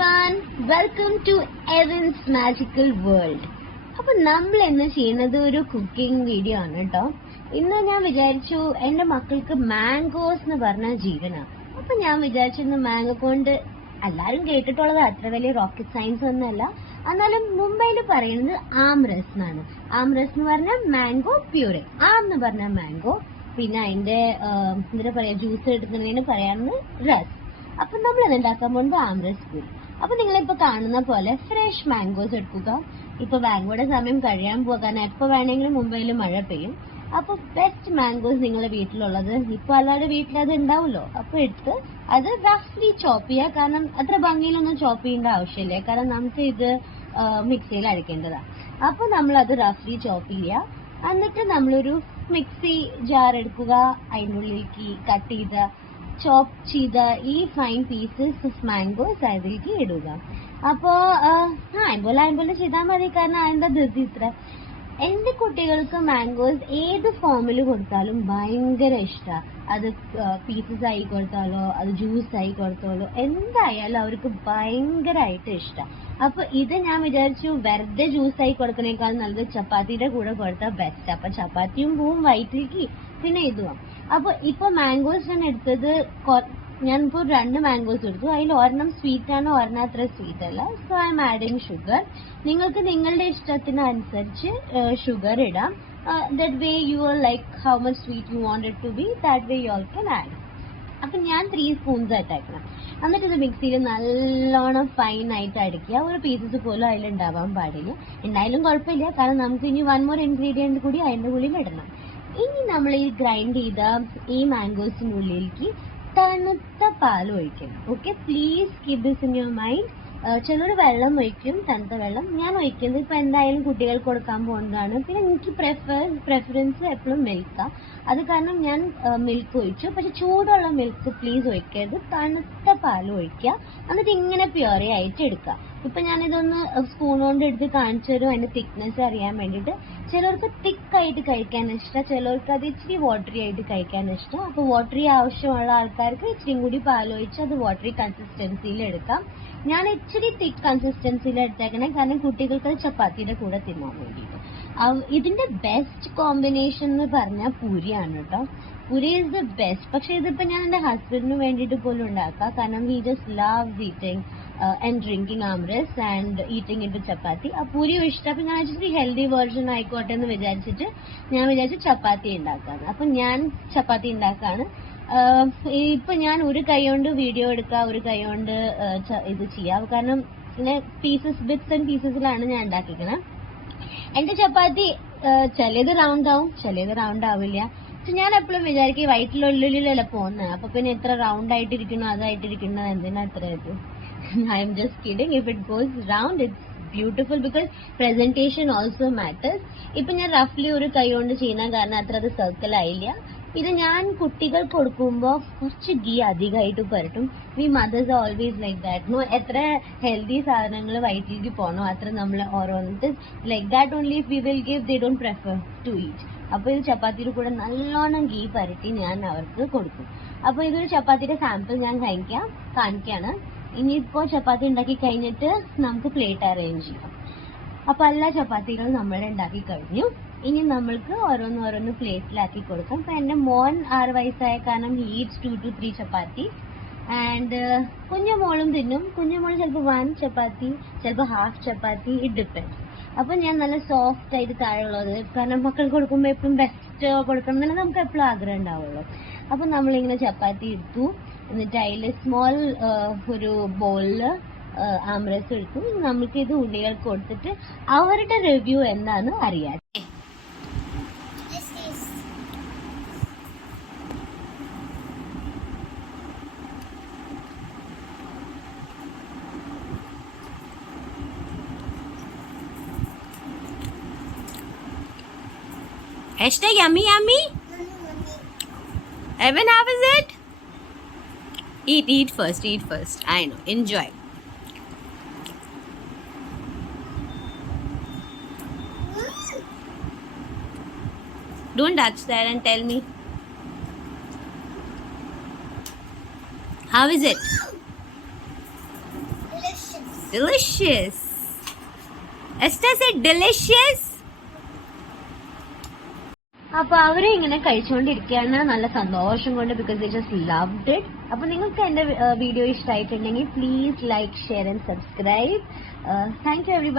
everyone, welcome to Evan's Magical World. അപ്പോൾ നമ്മൾ ഇന്ന് ചെയ്യുന്നത് ഒരു കുക്കിംഗ് വീഡിയോ ആണ് കേട്ടോ. ഇന്ന് ഞാൻ വിചാരിച്ചു എൻ്റെ മക്കൾക്ക് മാംഗോസ് എന്ന് പറഞ്ഞ ജീവനാണ്. അപ്പൊ ഞാൻ വിചാരിച്ചിരുന്നു മാംഗോ കൊണ്ട് എല്ലാവരും കേട്ടിട്ടുള്ളത് അത്ര വലിയ റോക്കറ്റ് സയൻസ് ഒന്നുമല്ല, എന്നാലും മുംബൈയിൽ പറയുന്നത് ആംറസ് എന്നാണ്. ആംറസ് എന്ന് പറഞ്ഞാൽ മാംഗോ പ്യൂരെ, ആം എന്ന് പറഞ്ഞാൽ മാംഗോ, പിന്നെ അതിന്റെ എന്താ പറയാ ജ്യൂസ് എടുക്കുന്നതിന് പറയാറുണ്ട് റസ്. അപ്പൊ നമ്മൾ ഇത് ഉണ്ടാക്കാൻ പോകുന്നത് ആംറസ് പ്യൂരി. അപ്പൊ നിങ്ങളിപ്പോ കാണുന്ന പോലെ ഫ്രഷ് മാംഗോസ് എടുക്കുക. ഇപ്പൊ മാംഗോയുടെ സമയം കഴിയാൻ പോകാൻ എപ്പോ വേണമെങ്കിലും മുംബൈയിൽ മഴ പെയ്യും. അപ്പൊ ബെസ്റ്റ് മാംഗോസ് നിങ്ങളുടെ വീട്ടിലുള്ളത്, ഇപ്പൊ അല്ലാതെ വീട്ടിലത് ഉണ്ടാവുമല്ലോ, അപ്പൊ എടുത്ത് അത് റഫ്ലി ചോപ്പ് ചെയ്യുക. കാരണം അത്ര ഭംഗിയിലൊന്നും ചോപ്പ് ചെയ്യേണ്ട ആവശ്യമില്ല, കാരണം നമുക്ക് ഇത് മിക്സിയിൽ അടിക്കേണ്ടതാണ്. അപ്പൊ നമ്മൾ അത് റഫ്ലി ചോപ്പ് ചെയ്യുക. എന്നിട്ട് നമ്മളൊരു മിക്സി ജാർ എടുക്കുക, അതിൻ്റെ ഉള്ളിലേക്ക് കട്ട് ചോപ്പ് ചെയ്ത ഈ ഫൈൻ പീസസ് ഓഫ് മാംഗോസ് അതിലേക്ക് ഇടുക. അപ്പോ അമ്പല ചെയ്താൽ മതി, കാരണം അതിന്റെ ധൃതി ഇത്ര. എന്റെ കുട്ടികൾക്ക് മാംഗോസ് ഏത് ഫോമിൽ കൊടുത്താലും ഭയങ്കര ഇഷ്ടമാണ്. അത് പീസസ് ആയി കൊടുത്താലോ അത് ജ്യൂസ് ആയി കൊടുത്താലോ എന്തായാലും അവർക്ക് ഭയങ്കരമായിട്ട് ഇഷ്ടമാണ്. അപ്പൊ ഇത് ഞാൻ വിചാരിച്ചു വെറുതെ ജ്യൂസ് ആയി കൊടുക്കുന്നേക്കാൾ നല്ലത് ചപ്പാത്തിയുടെ കൂടെ കൊടുത്താൽ ബെസ്റ്റ്. അപ്പൊ ചപ്പാത്തിയും പോവും വയറ്റിലേക്ക്, പിന്നെ ഇതും. അപ്പൊ ഇപ്പൊ മാംഗോസ് ഞാൻ എടുത്തത്, ഞാനിപ്പോ 2 മാംഗോസ് എടുത്തു. അതിൽ ഒരെണ്ണം സ്വീറ്റ് ആണ്, ഒരെണ്ണം അത്ര സ്വീറ്റ് അല്ല. So I'm adding sugar. നിങ്ങൾക്ക് നിങ്ങളുടെ ഇഷ്ടത്തിനനുസരിച്ച് ഷുഗർ ഇടാം. That way you are like how much sweet you want it to be, that way you all can add. അപ്പൊ ഞാൻ 3 സ്പൂൺസ് ആയിട്ടാക്കണം. എന്നിട്ട് ഇത് മിക്സിയിൽ നല്ലോണം ഫൈൻ ആയിട്ട് അടിക്കുക. ഒരു പീസസ് പോലും അതിലുണ്ടാവാൻ പാടില്ല. ഉണ്ടായാലും കുഴപ്പമില്ല, കാരണം നമുക്ക് ഇനി 1 more ഇൻഗ്രീഡിയന്റ് കൂടി അതിന്റെ ഉള്ളിൽ ഇടണം. ഇനി നമ്മൾ ഈ ഗ്രൈൻഡ് ചെയ്ത ഈ മാംഗോസിനുള്ളിലേക്ക് തണുത്ത പാൽ ഒഴിക്കണം. Okay, please keep this in your mind. ചിലർ വെള്ളം ഒഴിക്കും, തണുത്ത വെള്ളം. ഞാൻ ഒഴിക്കുന്നത് ഇപ്പൊ എന്തായാലും കുട്ടികൾക്ക് കൊടുക്കാൻ പോകുന്നതാണ്. പിന്നെ എനിക്ക് പ്രെഫറൻസ് എപ്പോഴും മിൽക്കാണ്. അത് കാരണം ഞാൻ മിൽക്ക് ഒഴിച്ചു. പക്ഷെ ചൂടുള്ള മിൽക്ക് പ്ലീസ് ഒഴിക്കരുത്, തണുത്ത പാൽ ഒഴിക്കുക. എന്നിട്ട് ഇങ്ങനെ പ്യൂറി ആയിട്ട് എടുക്കുക. ഇപ്പൊ ഞാനിതൊന്ന് സ്പൂൺ കൊണ്ട് എടുത്ത് കാണിച്ചു തരും, അതിന്റെ തിക്നെസ് അറിയാൻ വേണ്ടിയിട്ട്. ചിലർക്ക് തിക്കായിട്ട് കഴിക്കാൻ ഇഷ്ടം, ചിലർക്ക് അത് ഇച്ചിരി വാട്ടറി ആയിട്ട് കഴിക്കാൻ ഇഷ്ടം. അപ്പൊ വാട്ടറി ആവശ്യമുള്ള ആൾക്കാർക്ക് ഇച്ചിരി കൂടി പാലൊഴിച്ച് അത് വാട്ടറി കൺസിസ്റ്റൻസിയിൽ എടുക്കാം. ഞാൻ ഇച്ചിരി തിക്ക് കൺസിസ്റ്റൻസിയിൽ എടുത്തേക്കണേ, കാരണം കുട്ടികൾക്ക് അത് ചപ്പാത്തിയുടെ കൂടെ തിന്നാൻ വേണ്ടിയിട്ട്. ഇതിന്റെ ബെസ്റ്റ് കോമ്പിനേഷൻ എന്ന് പറഞ്ഞാൽ പൂരിയാണ് കേട്ടോ. Puri is the best. പക്ഷെ ഇതിപ്പോ ഞാൻ എന്റെ ഹസ്ബൻഡിന് വേണ്ടിയിട്ട് പോലും ഉണ്ടാക്കാം, കാരണം he just loves eating and drinking aamras and eating it chapati. ആ പൂരി ഇഷ്ടം. അപ്പൊ ഞാൻ വെച്ചിട്ട് ഹെൽത്തി വേർഷൻ ആയിക്കോട്ടെ എന്ന് വിചാരിച്ചിട്ട് ഞാൻ വിചാരിച്ചു ചപ്പാത്തി ഉണ്ടാക്കാണ്. അപ്പൊ ഞാൻ ചപ്പാത്തി ഉണ്ടാക്കാണ്. ഇപ്പൊ ഞാൻ ഒരു കൈ കൊണ്ട് വീഡിയോ എടുക്കുക, ഒരു കൈ കൊണ്ട് ഇത് ചെയ്യാം, കാരണം പിന്നെ ബിറ്റ്സ് ആൻഡ് പീസസിലാണ് ഞാൻ ഉണ്ടാക്കിക്കണത്. എന്റെ ചപ്പാത്തി ചിലത് റൗണ്ട് ആവും, ചിലത് റൗണ്ട് ആവില്ല. പക്ഷെ ഞാൻ എപ്പോഴും വിചാരിക്കും വയറ്റിലുള്ളിലല്ല പോകുന്നത്, അപ്പൊ പിന്നെ എത്ര റൗണ്ട് ആയിട്ടിരിക്കണോ അതായിട്ടിരിക്കുന്നത് എന്തിനാ അത്ര ഇത്. I am just kidding. If it goes round it's beautiful, because presentation also matters. ഇപ്പൊ ഞാൻ റഫ്ലി ഒരു കൈ കൊണ്ട് ചെയ്യുന്ന കാരണം അത്ര അത് സർക്കിൾ ആയില്ല. പിന്നെ ഞാൻ കുട്ടികൾ കൊടുക്കുമ്പോൾ കുറച്ച് ഗീ അധികമായിട്ട് പുരട്ടും. We mothers always like that. No, എത്ര ഹെൽത്തി സാധനങ്ങൾ വയറ്റിലേക്ക് പോകണോ അത്ര നമ്മൾ ഓരോന്നിട്ട് like that only if we will give, they don't prefer to eat. അപ്പൊ ഇത് ചപ്പാത്തിയുടെ കൂടെ നല്ലോണം ഗീ പരട്ടി ഞാൻ അവർക്ക് കൊടുക്കും. അപ്പൊ ഇതൊരു ചപ്പാത്തിയുടെ സാമ്പിൾ ഞാൻ കാണിക്കാണ്. ഇനിയിപ്പോ ചപ്പാത്തി ഉണ്ടാക്കി കഴിഞ്ഞിട്ട് നമുക്ക് പ്ലേറ്റ് അറേഞ്ച് ചെയ്യാം. അപ്പൊ എല്ലാ ചപ്പാത്തികളും നമ്മൾ ഉണ്ടാക്കി കഴിഞ്ഞു. ഇനി നമ്മൾക്ക് ഓരോന്ന് പ്ലേറ്റിലാക്കി കൊടുക്കാം. അപ്പൊ എന്റെ മോൻ 6 വയസ്സായ കാരണം he eats 2 to 3 chapati. And കുഞ്ഞുമോളും തിന്നും. കുഞ്ഞുമോൾ ചിലപ്പോൾ 1 ചപ്പാത്തി, ചിലപ്പോൾ ഹാഫ് ചപ്പാത്തി, ഇറ്റ് ഡിപ്പെൻഡ്സ്. അപ്പൊ ഞാൻ നല്ല സോഫ്റ്റ് ആയിട്ട് താഴെയുള്ളത്, കാരണം മക്കൾക്ക് കൊടുക്കുമ്പോൾ എപ്പോഴും ബെസ്റ്റ് കൊടുക്കണം തന്നെ നമുക്ക് എപ്പോഴും ആഗ്രഹം ഉണ്ടാവുള്ളൂ. അപ്പൊ നമ്മളിങ്ങനെ ചപ്പാത്തി എടുത്തു, എന്നിട്ട് അതിൽ സ്മോൾ ഒരു ബോളില് ആംറസ് എടുത്തു. നമുക്ക് ഇത് ഉണ്ണികൾക്ക് കൊടുത്തിട്ട് അവരുടെ റിവ്യൂ എന്താന്ന് അറിയാം. Esther, yummy, yummy. Evan, how is it? Eat first. I know. Enjoy. Don't touch that and tell me. How is it? Delicious. delicious. Esther said delicious. അപ്പൊ അവരെ ഇങ്ങനെ കഴിച്ചുകൊണ്ടിരിക്കുകയാണ് നല്ല സന്തോഷം കൊണ്ട്, because they just loved it. അപ്പൊ നിങ്ങൾക്ക് എന്റെ video ഇഷ്ടമായിട്ടുണ്ടെങ്കിൽ please like, share and subscribe. Thank you everybody.